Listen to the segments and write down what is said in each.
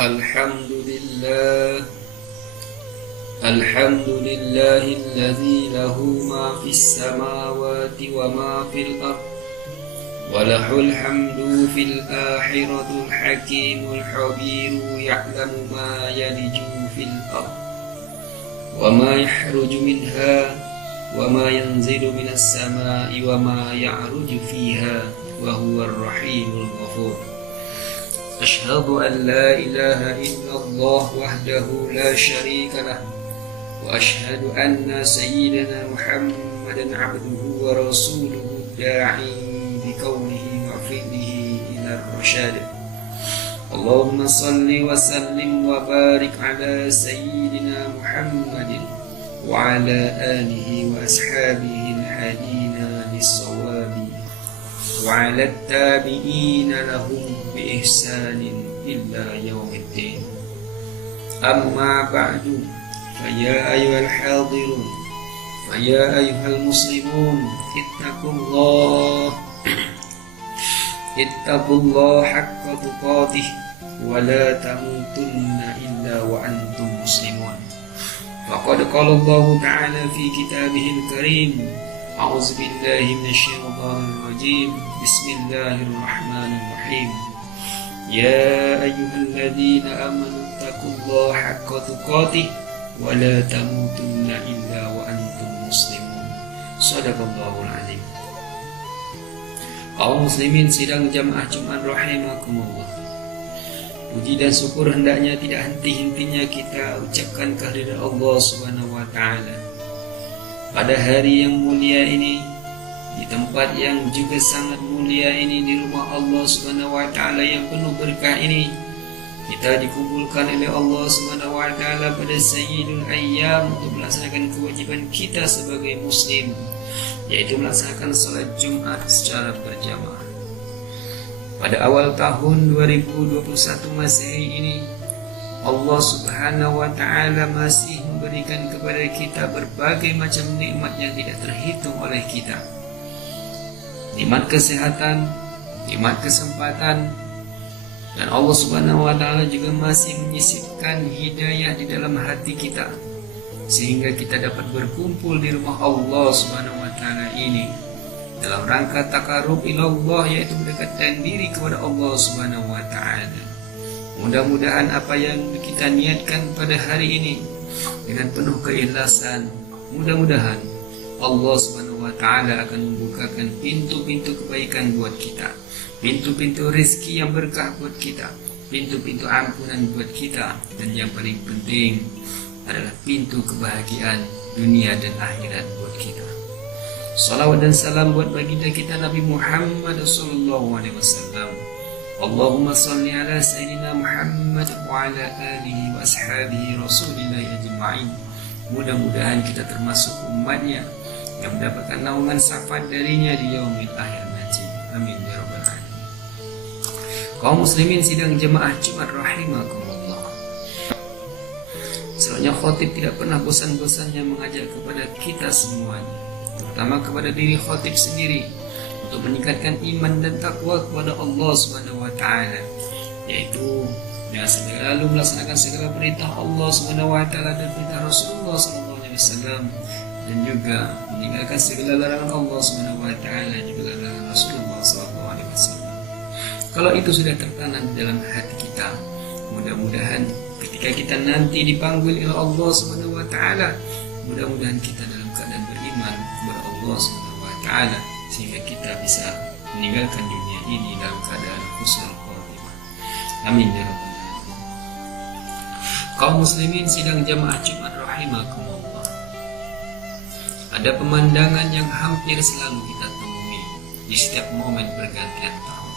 الحمد لله الذي له ما في السماوات وما في الأرض وله الحمد في الآخرة الحكيم الخبير يعلم ما يلج في الأرض وما يخرج منها وما ينزل من السماء وما يعرج فيها وهو الرحيم الغفور أشهد أن لا إله إلا الله وحده لا شريك له وأشهد أن سيدنا محمدا عبده ورسوله الداعي بقوله وفعله إلى الرشاد اللهم صل وسلم وبارك على سيدنا محمد وعلى آله وأصحابه الهادين للصواب وعلى التابعين لهم بإحسان إلى يوم الدين أما بعد فيا أيها الحاضرون فيا أيها المسلمون اتقوا الله حق تقاته ولا تموتن إلا وأنتم مسلمون فقد قال الله تعالى في كتابه الكريم أعوذ بالله من الشيطان الرجيم بسم الله الرحمن الرحيم يا أيها الذين آمنوا اتقوا الله حق تقاته ولا تموتن إلا وأنتم مسلمون صدق الله العظيم. Kaum muslimin sidang jamaah Jumat rahimakumullah. Puji dan syukur hendaknya tidak henti-hentinya kita ucapkan kehadirat Allah Subhanahu wa taala. Pada hari yang mulia ini, di tempat yang juga sangat mulia ini, di rumah Allah Subhanahu wa taala yang penuh berkah ini, kita dikumpulkan oleh Allah Subhanahu wa taala pada sayyidul ayyam untuk melaksanakan kewajiban kita sebagai muslim, yaitu melaksanakan salat Jumat secara berjamaah. Pada awal tahun 2021 Masehi ini, Allah Subhanahu wa taala masih memberikan kepada kita berbagai macam nikmat yang tidak terhitung oleh kita. Nikmat kesehatan, nikmat kesempatan, dan Allah Subhanahu wa taala juga masih menyisipkan hidayah di dalam hati kita sehingga kita dapat berkumpul di rumah Allah Subhanahu wa taala ini dalam rangka takarub ilallah, yaitu mendekatkan diri kepada Allah Subhanahu wa taala. Mudah-mudahan apa yang kita niatkan pada hari ini dengan penuh keikhlasan, mudah-mudahan Allah Subhanahu wa taala akan membukakan pintu-pintu kebaikan buat kita, pintu-pintu rezeki yang berkah buat kita, pintu-pintu ampunan buat kita, dan yang paling penting adalah pintu kebahagiaan dunia dan akhirat buat kita. Salawat dan salam buat baginda kita Nabi Muhammad sallallahu alaihi wasallam. Allahumma salli ala sayyidina Muhammad wa ala alihi wa ashabihi rasulillahi ajma'in. Mudah-mudahan kita termasuk umatnya yang mendapatkan naungan syafaat darinya di yaumil akhir nanti. Amin ya rabbal alamin. Kaum muslimin sidang jemaah Jumat rahimakumullah. Sebenarnya khatib tidak pernah bosan-bosannya mengajak kepada kita semuanya, terutama kepada diri khatib sendiri, untuk meningkatkan iman dan takwa kepada Allah Subhanahu wa taala, yaitu dengan selalu melaksanakan segala perintah Allah Subhanahu wa taala dan perintah Rasulullah sallallahu alaihi wasallam, dan juga meninggalkan segala larangan Allah Subhanahu wa taala juga larangan Rasulullah sallallahu alaihi wasallam. Kalau itu sudah tertanam di dalam hati kita, mudah-mudahan ketika kita nanti dipanggil oleh Allah Subhanahu wa taala, mudah-mudahan kita dalam keadaan beriman kepada Allah Subhanahu wa taala sehingga kita bisa meninggalkan dunia ini dalam keadaan husnul khotimah. Amin ya rabbal alamin. Kaum muslimin sidang jamaah Jumat rahimakumullah. Ada pemandangan yang hampir selalu kita temui di setiap momen pergantian tahun,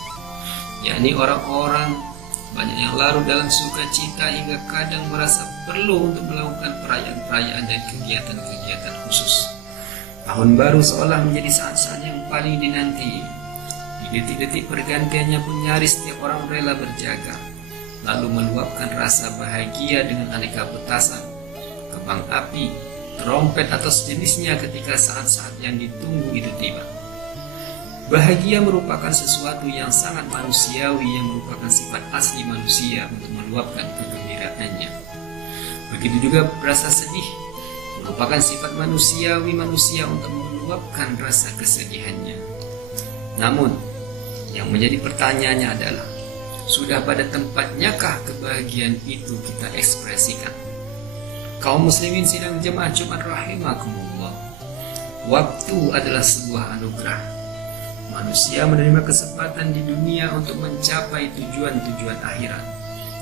yakni orang-orang banyak yang larut dalam sukacita hingga kadang merasa perlu untuk melakukan perayaan-perayaan dan kegiatan-kegiatan khusus. Tahun baru seolah menjadi saat-saat yang paling dinanti. Di detik-detik pergantiannya pun nyaris setiap orang rela berjaga, lalu meluapkan rasa bahagia dengan aneka petasan, kembang api, trompet atau sejenisnya ketika saat-saat yang ditunggu itu tiba. Bahagia merupakan sesuatu yang sangat manusiawi, yang merupakan sifat asli manusia untuk meluapkan kegembiraannya. Begitu juga rasa sedih merupakan sifat manusiawi manusia untuk meluapkan rasa kesedihannya. Namun, yang menjadi pertanyaannya adalah, sudah pada tempatnyakah kebahagiaan itu kita ekspresikan? Kaum muslimin sidang jemaah Jumat rahimakumullah, waktu adalah sebuah anugerah. Manusia menerima kesempatan di dunia untuk mencapai tujuan-tujuan akhirat.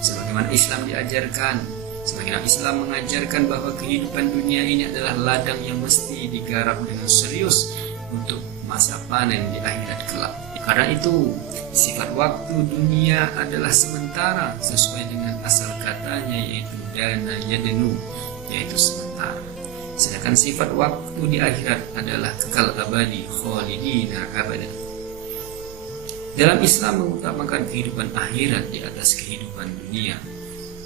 Sebagaimana Islam diajarkan, sebagaimana Islam mengajarkan bahwa kehidupan dunia ini adalah ladang yang mesti digarap dengan serius untuk masa panen di akhirat kelak. Karena itu, sifat waktu dunia adalah sementara sesuai dengan asal katanya, yaitu dana yadenu, yaitu sementara. Sedangkan sifat waktu di akhirat adalah kekal abadi, khalidina abada. Dalam Islam mengutamakan kehidupan akhirat di atas kehidupan dunia.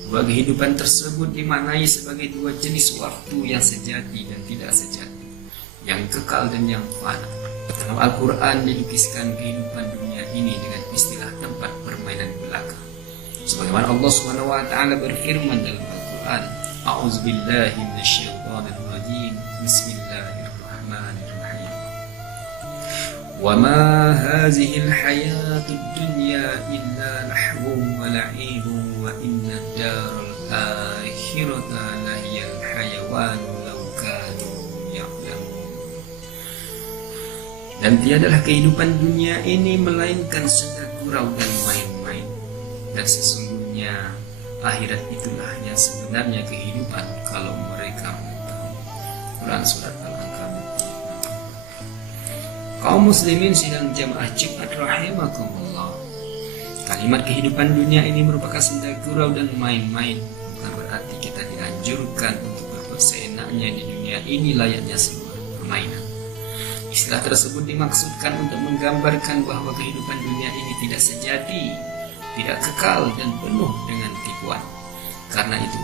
Dua kehidupan tersebut dimaknai sebagai dua jenis waktu yang sejati dan tidak sejati, yang kekal dan yang fana. Dalam Al-Quran dilukiskan kehidupan dunia ini dengan istilah tempat permainan belaka. Sebagaimana Allah SWT berfirman dalam Al-Quran, A'udzubillahi minasyaitonirrajim, Bismillahirrahmanirrahim. Wa ma hazihil hayatud dunya illa lahwun wa la'ibun wa inna daral akhirata lahiyal hayawan law kanu ya'lamun. Dan tiadalah kehidupan dunia ini melainkan senda gurau dan main-main. Dan sesungguhnya akhirat itulah yang sebenarnya kehidupan kalau mereka mengetahui. Quran Surat Al-Ankabut. Kaum muslimin sidang jamaah Jumat rahimakumullah, kalimat kehidupan dunia ini merupakan senda gurau dan main-main. Bukan berarti kita dianjurkan untuk berbuat seenaknya di dunia ini layaknya sebuah permainan. Istilah tersebut dimaksudkan untuk menggambarkan bahwa kehidupan dunia ini tidak sejati, tidak kekal dan penuh dengan tipuan. Karena itu,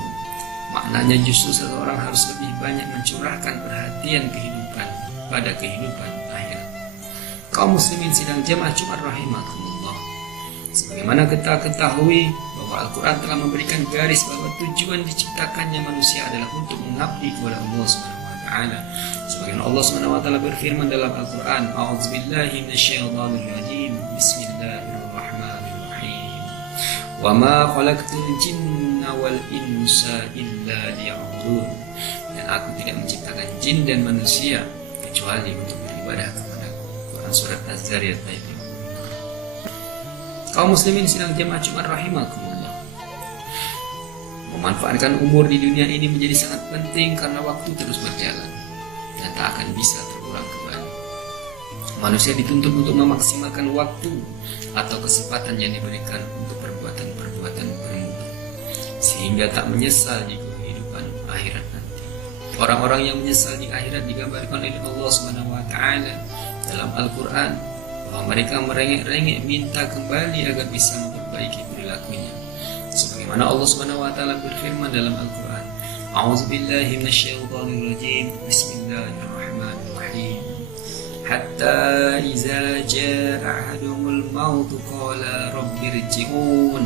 maknanya justru seseorang harus lebih banyak mencurahkan perhatian kehidupan pada kehidupan akhirat. Kaum muslimin sidang jamaah Jumat rahimakumullah, sebagaimana kita ketahui bahwa Al-Quran telah memberikan garis bahwa tujuan diciptakannya manusia adalah untuk mengabdi kepada Allah SWT. Sebagaimana Allah SWT berfirman dalam Al-Quran, A'udzubillahi minasyaitonirrajim, Bismillahirrahmanirrahim. Wa ma khalaqtul jinna wal insa illa liya'budun. Dan aku tidak menciptakan jin dan manusia kecuali untuk beribadah kepadaku. Quran Surat Az-Zariyat ayat 5. Kaum muslimin sidang jamaah Jumat rahimakumullah, memanfaatkan umur di dunia ini menjadi sangat penting karena waktu terus berjalan dan tak akan bisa terulang kembali. Manusia dituntut untuk memaksimalkan waktu atau kesempatan yang diberikan untuk perbuatan-perbuatan bermutu, sehingga tak menyesal di kehidupan akhirat nanti. Orang-orang yang menyesal di akhirat digambarkan oleh Allah SWT dalam Al-Quran bahwa mereka merengek-rengek minta kembali agar bisa memperbaiki perilakunya. Sebagaimana Allah SWT berfirman dalam Al-Quran, A'udzubillahi minasyaitonirrajim, Bismillahirrahmanirrahim. Hatta iza jaa ahadumul mautu qala rabbirji'un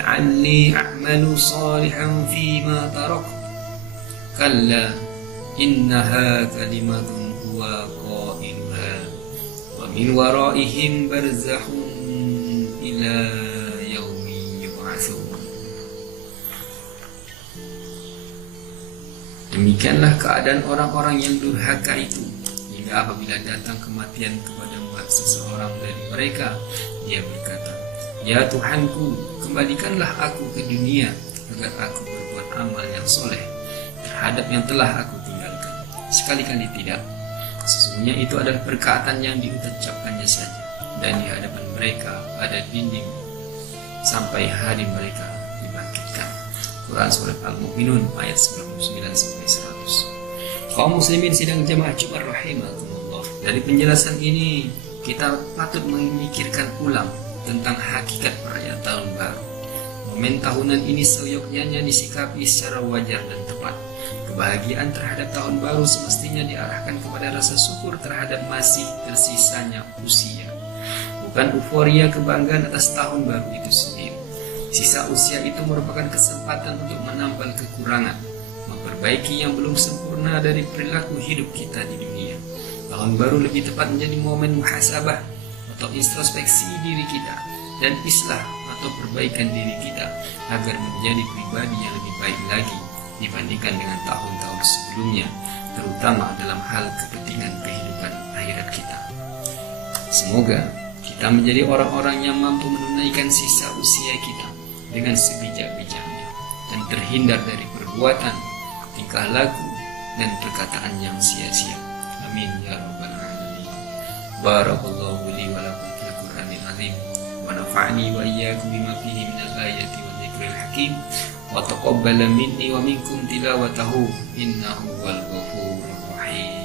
la'alli a'malu salihan fima taraktu kalla innaha kalimatun huwa qailuha wa min waraihim barzakhun ila Demikianlah keadaan orang-orang yang durhaka itu, hingga apabila datang kematian kepada seseorang dari mereka, dia berkata, Ya Tuhanku, kembalikanlah aku ke dunia agar aku berbuat amal yang soleh terhadap yang telah aku tinggalkan. Sekali-kali tidak. Sesungguhnya itu adalah perkataan yang diucapkannya saja, dan di hadapan mereka ada dinding sampai hari mereka dibangkitkan. Quran Surat Al-Mu'minun ayat 99-100. Kaum muslimin sidang jamaah Jumat rahimakumullah, dari penjelasan ini kita patut memikirkan ulang tentang hakikat perayaan tahun baru, Momen tahunan ini seyogyanya disikapi secara wajar dan tepat. Kebahagiaan terhadap tahun baru semestinya diarahkan kepada rasa syukur terhadap masih tersisanya usia, bukan euforia kebanggaan atas tahun baru itu sendiri. Sisa usia itu merupakan kesempatan untuk menambal kekurangan, memperbaiki yang belum sempurna dari perilaku hidup kita di dunia. Tahun baru lebih tepat menjadi momen muhasabah atau introspeksi diri kita dan islah atau perbaikan diri kita agar menjadi pribadi yang lebih baik lagi dibandingkan dengan tahun-tahun sebelumnya, terutama dalam hal kepentingan kehidupan akhirat kita. Semoga kita menjadi orang-orang yang mampu menunaikan sisa usia kita dengan sebijak-bijaknya dan terhindar dari perbuatan, tingkah laku, dan perkataan yang sia-sia. Amin ya rabbal alamin. Barakallahu li wa lakum fil Qur'anil azim wa nafa'ani wa iyyakum bima fihi minal ayati wa dzikril hakim wa taqabbala minni wa minkum tilawatahu innahu wal ghafurur rahim.